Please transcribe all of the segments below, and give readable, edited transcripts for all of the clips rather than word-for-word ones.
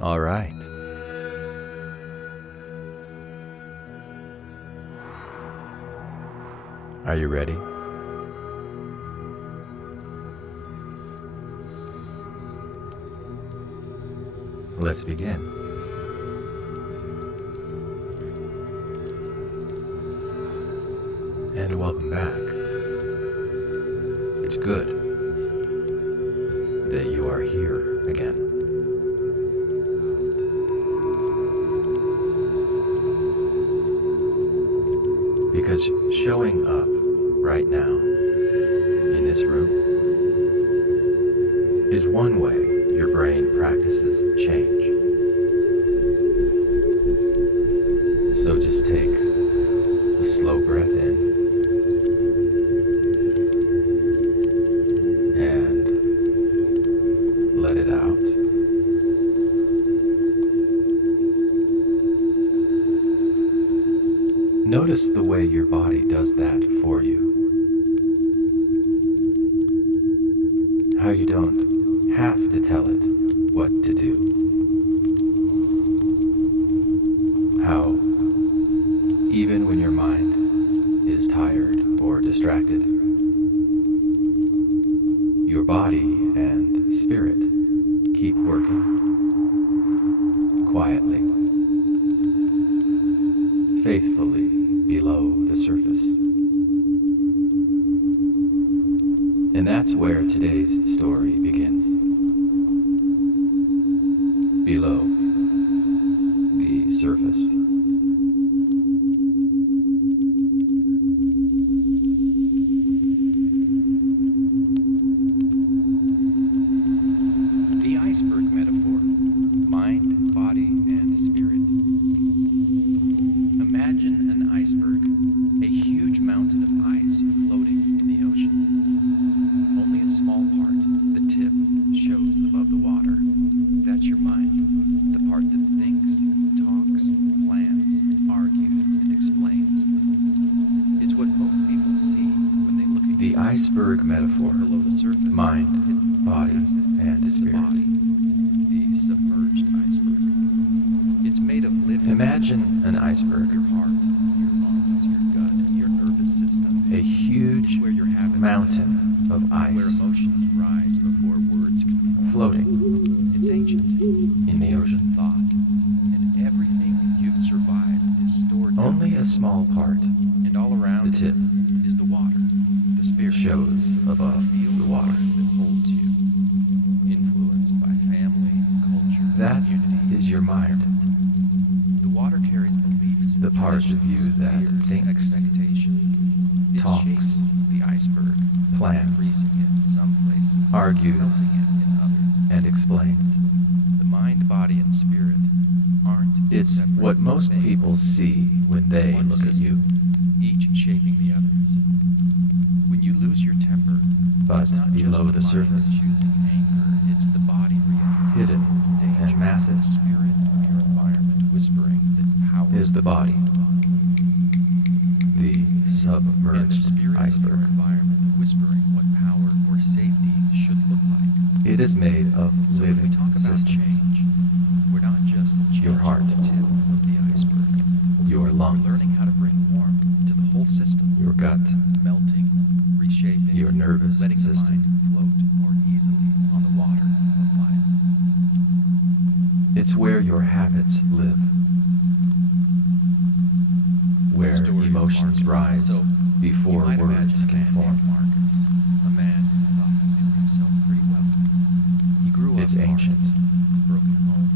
All right. Are you ready? Let's begin. And welcome back. It's good that you are here again. Because showing up right now in this room is one way your brain practices change. So just take a slow breath in and let it out. Notice the way your body does that for you. How you don't have to tell it what to do. How, even when your mind is tired or distracted, your body and spirit keep working quietly, faithfully below the surface. And that's where today's story begins. Below the surface. The iceberg metaphor. Mind, body, and spirit. Imagine an iceberg, a huge mountain of ice floating in the ocean. Only a small part, the tip, shows above the water. That's your mind, the part that thinks, talks, plans, argues, and explains. It's what most people see when they look at the iceberg metaphor below the surface. Mind, body, and spirit. The submerged iceberg. It's made of living. Imagine an iceberg. Your heart, your lungs, your gut, your nervous system. A huge mountain of ice. Where emotions rise before words can form. Floating. It's ancient. In the ocean. Thought. And everything you've survived is stored. Only a small part. And all around the tip is the water. The spirit shows above the water that holds you. Influenced by family, culture, that community is your mind. The water carries beliefs, the part of you that thinks, expectations, talks, the iceberg, plans, freezing it in some places, argues, melting it in others, and explains. The mind, body, and spirit aren't. It's what most people see when they look at you, each shaping the others. When you lose your temper, but below the surface, choosing anger, it's the body reacting. Hidden and massive, spirit, your environment whispering that power is the body. The submerged and the spirit iceberg. Of your environment whispering what power or safety should look like. It is made of living when we talk about systems. Change, we're not just your heart, the tip of the iceberg. Your lungs. We're learning how to bring warmth to the whole system. Your gut. Melting, reshaping. Your nervous letting system. The mind float more easily on the water of life. It's where your habits live. Where emotions rise before words can form. A man who thought he knew himself pretty well. He grew up. It's ancient, broken home,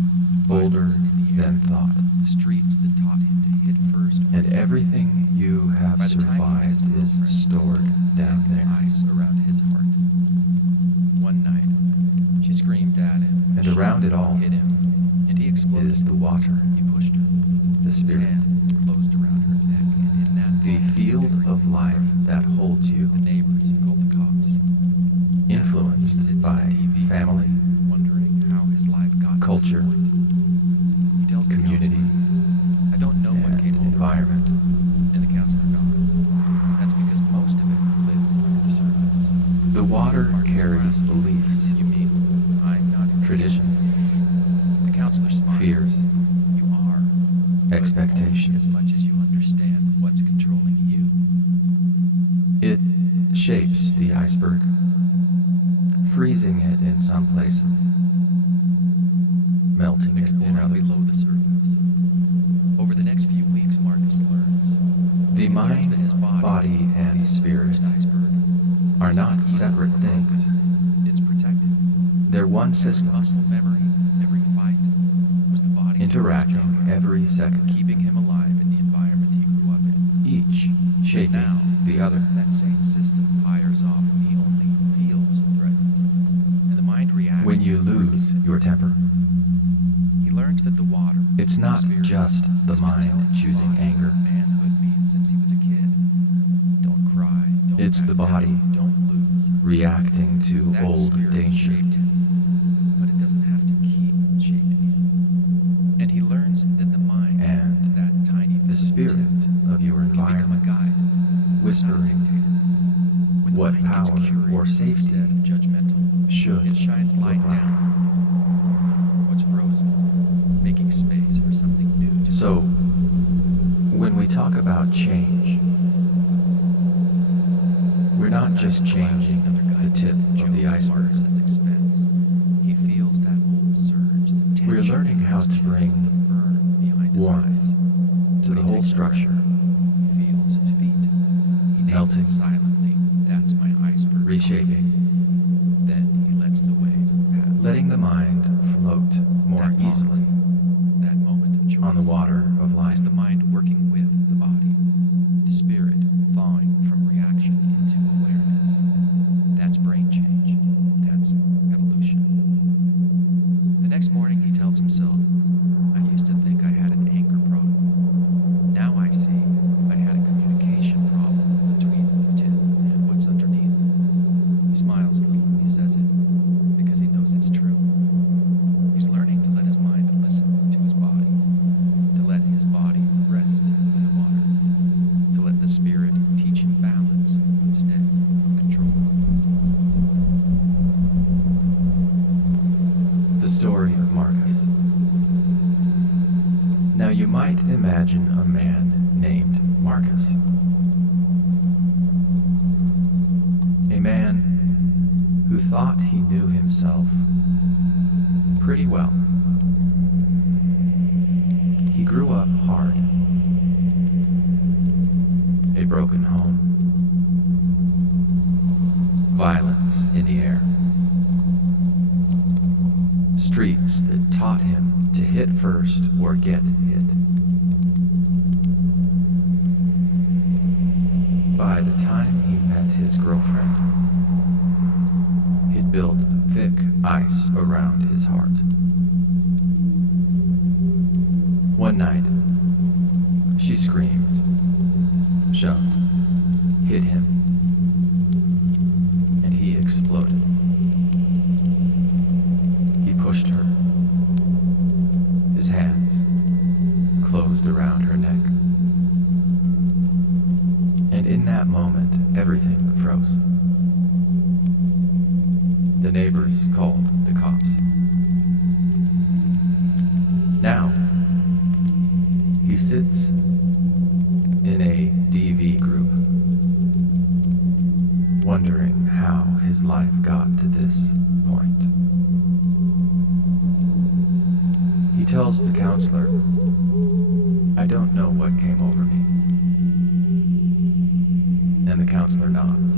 older than thought. Streets that taught him to hit first. And everything you have survived is stored down there. Ice around his heart. One night, she screamed at him. And around it all hit him. And he exploded. Is the water. He pushed her. The spirit. His hands closed around her neck, and in that the field of life that holds you. The neighbors called the cops. Influenced by TV, family, wondering how his life got culture, he tells community. I don't know what came over environment, and the counselor goes. That's because most of it lives under the surface. The water carries beliefs. You mean I'm not traditions? The counselor expectations. As much as you understand what's controlling you. It shapes the iceberg, freezing it in some places, melting it in Exploring others. below the surface. Over the next few weeks, Marcus learns. The He learns mind, that his body, and the spirit submerged iceberg, are is not evil separate or things. broken. It's protected. They're one Every system, muscle memory, every fight, was the body interacting every second, keeping him alive in the environment he grew up in. each shaping Now, the other. that same system fires off when he only feels threatened, and the mind reacts. When you lose your temper, He learns that the water, it's not spirit, just the has been mind telling his choosing body anger. what manhood means since he was a kid. Don't cry. Don't It's back the body down, don't lose. reacting to That old spirit danger. shaped him, but it doesn't have to keep shaping him. And he learns that the mind, And that tiny the spirit of your can become a environment, guide, not a whispering dictator. When the what mind gets power curious or safety instead of judgmental, should it shines light look like. down on what's frozen, making space for something new to So, grow. when we talk about change, we're not just changing the tip of the iceberg. Marcus's expense. He feels that old surge. The tension We're learning how has to changed bring the burn behind his warmth eyes. to When the he whole takes a breath, structure, He feels his feet. He names melting, it silently. That's my iceberg. reshaping, Then he lets the wave pass. letting the mind float more That pause, easily that moment of choice, on the water of life. is the mind working with the body, the spirit thawing from reaction into awareness. That's brain change. That's evolution. The next morning, he tells himself, I used to think I had an anger problem. Now I see I had a communication problem between the tip and what's underneath. He smiles a little when he says it, because he knows it's true. He's learning to let his mind listen to his body, to let his body rest in the water, to let the spirit teach him balance instead of control. The story of Marcus. Now you might imagine a man named Marcus. A man who thought he knew himself pretty well. He grew up hard. A broken home. Violence in the air. Streets that taught him to hit first or get hit. By the time he met his girlfriend, he'd built thick ice around his heart. One night, she screamed, shoved, hit him, and he exploded. He pushed her. His hands closed around her neck. And in that moment, everything froze. The neighbors called the cops. Now, he sits in a DV group, wondering how his life got to this point. He tells the counselor, I don't know what came over me. And the counselor nods.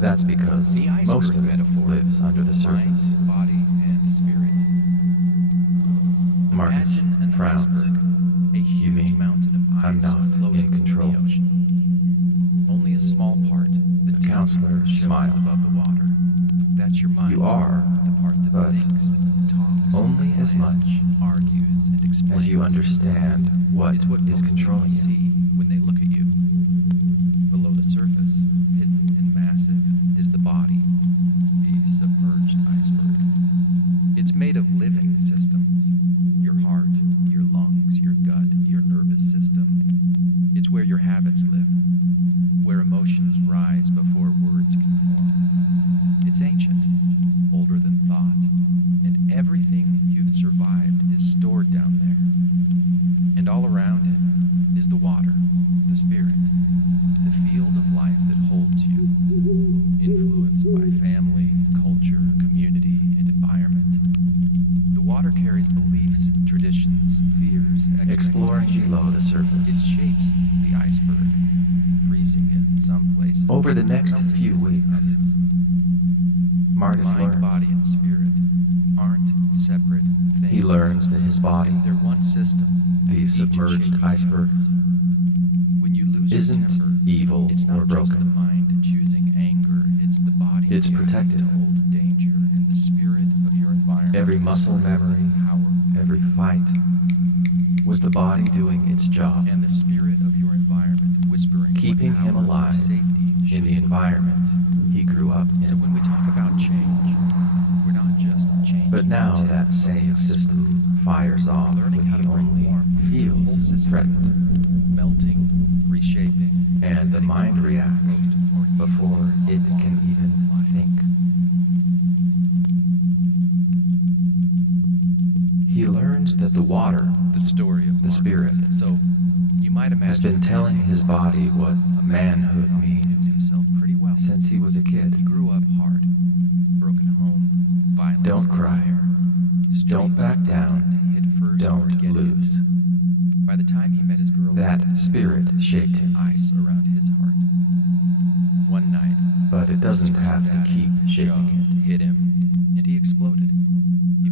That's because The iceberg most of it metaphor lives under the surface. mind, body, and spirit. Marcus Imagine an frowns. iceberg, a huge mean mountain of ice I'm not floating in control? in the ocean. Only a small part, the The counselor shows smiles. above the water. That's your mind. You are, the part that but thinks, talks, only as plans, much argues, and explains. as you understand what It's what is most controlling people you. see when they look at you. Below the surface, hidden and massive, is the body, the submerged iceberg. It's made of living systems. Your heart, your lungs, your gut, your nervous system. It's where your habits live, where emotions rise before words can form. It's ancient, older than thought, and everything you've survived is stored down there. the spirit, the field of life that holds you, influenced by family, culture, community, and environment. The water carries beliefs, traditions, fears, Exploring expectations. below the surface. It shapes the iceberg, freezing it in some places. Over the next melting few it in weeks, others. Marcus Mind, learns. body, and spirit aren't separate things. He learns that his body, They're one system. these each submerged shaping the icebergs, others. When you lose your isn't temper, evil it's or not just the broken. mind choosing anger, it's the body It's reacting protective. to old danger and the spirit of your environment. Every muscle memory, every fight, was the body doing its job, and the spirit of your environment whispering keeping what him power or alive safety in should the environment he grew up So in. when we talk about change, we're not just changing. But now the tip that of the same iceberg. system fires off We're learning when how he to bring only warmth to the whole feels system. threatened, Melting, reshaping, and the letting mind go reacts more easily before on it the can water even of life. think. He learns that the water The story of The Marcus. spirit So you might has imagine been telling his body what manhood thought he knew means himself pretty well. since he was a kid. He grew up hard, broken home, violence. Don't cry. everywhere, Don't streets back down. to hit first or Don't get lose. hit. By the time he met his girl, That spirit shaped him, ice around his heart. One night, but it doesn't have to keep shaping shoved, it. hit him, and he exploded.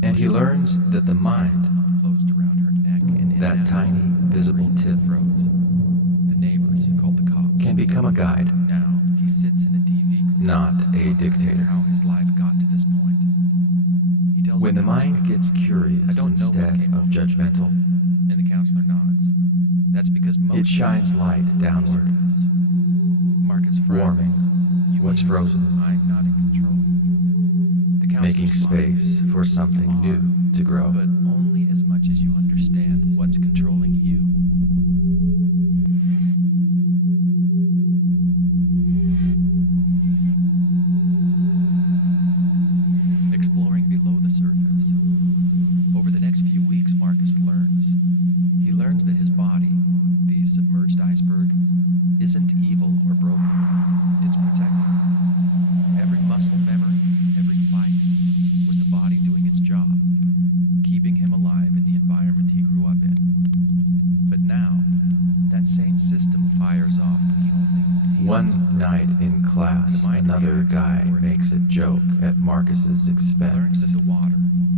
And he pushed her. learns that the His mind, hand closed around her neck and in and that out. tiny visible tip, froze. The neighbors called the cops. can become a guide, Now he sits in a TV group. not a dictator. How his life got to this point. He tells When the mind counselor, gets curious I don't know what instead came of over judgmental, and the counselor nods. That's because most it shines light downward, Marcus frowns. warming You what's mean frozen, I'm not in control. The counselor making smiles. space for something new to grow. But only as much as you understand what's controlling you. Exploring below the surface. Over the next few weeks, Marcus learns. He learns that his body, the submerged iceberg, isn't evil or broken. It's protected. Every muscle memory, every fight, was the body doing its job, keeping him alive in the environment he grew up in. But now, that same system fires off when he only feels One night in class, The mind another reacts guy toward makes a joke at Marcus's He learns expense. that the water,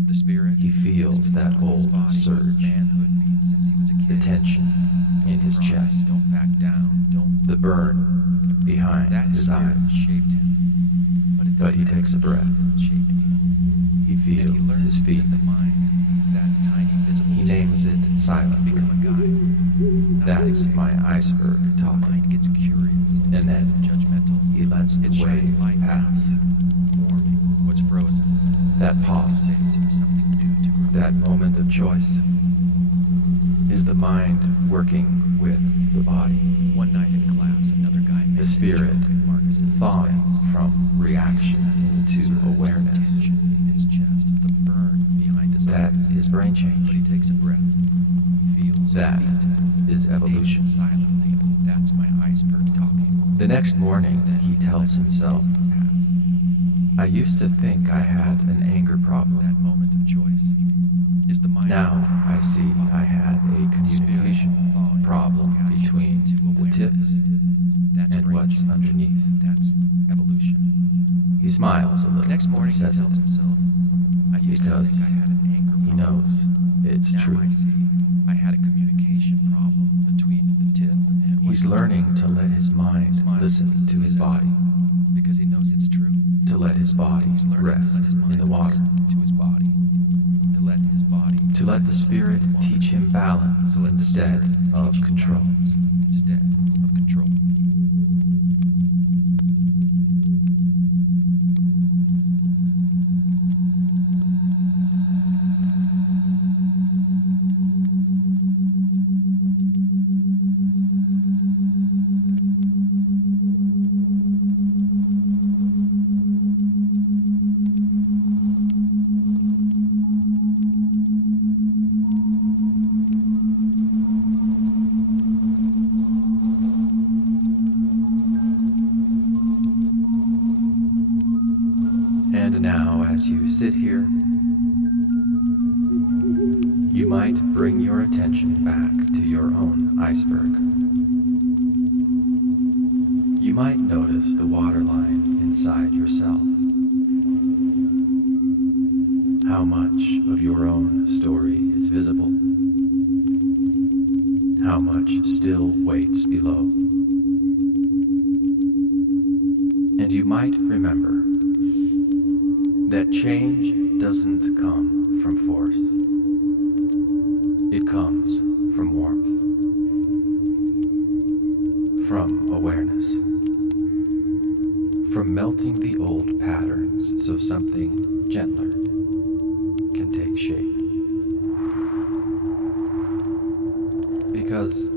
the spirit, He feels has been that telling his old body what surge, manhood means since he was a the kid. tension in his Cry, chest, Don't back down. Don't. the burn behind That his spirit eyes. shaped him. But, it But he doesn't takes a have to breath. keep shaping him. He And feels he learns his feet. that the mind, that tiny visible He names it can silently. become a guide. Not That's dictator. my iceberg The talking. mind gets curious And then instead of judgmental. He lets It the shines wave light down pass. here, warming what's frozen. That making pause, space for something new to grow. that moment of choice, is the mind working with the body. One night in class, another guy made The spirit a joke at Marcus's thawing expense. from reaction into Surge, awareness. tension in his chest, the burn behind his That eyes. is brain But he change. takes a breath, feels That his feet, is evolution. names silently. That's my iceberg talking. The next morning, Then he tells himself, pass. I used to think I had an anger problem. That moment of choice is the mind. Now I see I had a communication problem between the tips That's and brain what's change. underneath. That's evolution. He smiles a The little next when he morning he says tells it. himself, I used to Because think I had an anger problem. He knows it's Now true. I see I had a communication problem between the tip and what He's learning to let his mind Smiles. listen to his Says body, it because he knows it's true. to let his body He's learning rest to let his mind in the water, listen to his body, to let his body, to let the spirit in the water. teach him balance To let the instead spirit of teach him control. balance instead of control. And now, as you sit here, you might bring your attention back to your own iceberg. You might notice the waterline inside yourself. How much of your own story is visible? How much still waits below? And you might remember that change doesn't come from force. It comes from warmth, from awareness, from melting the old patterns so something gentler can take shape. Because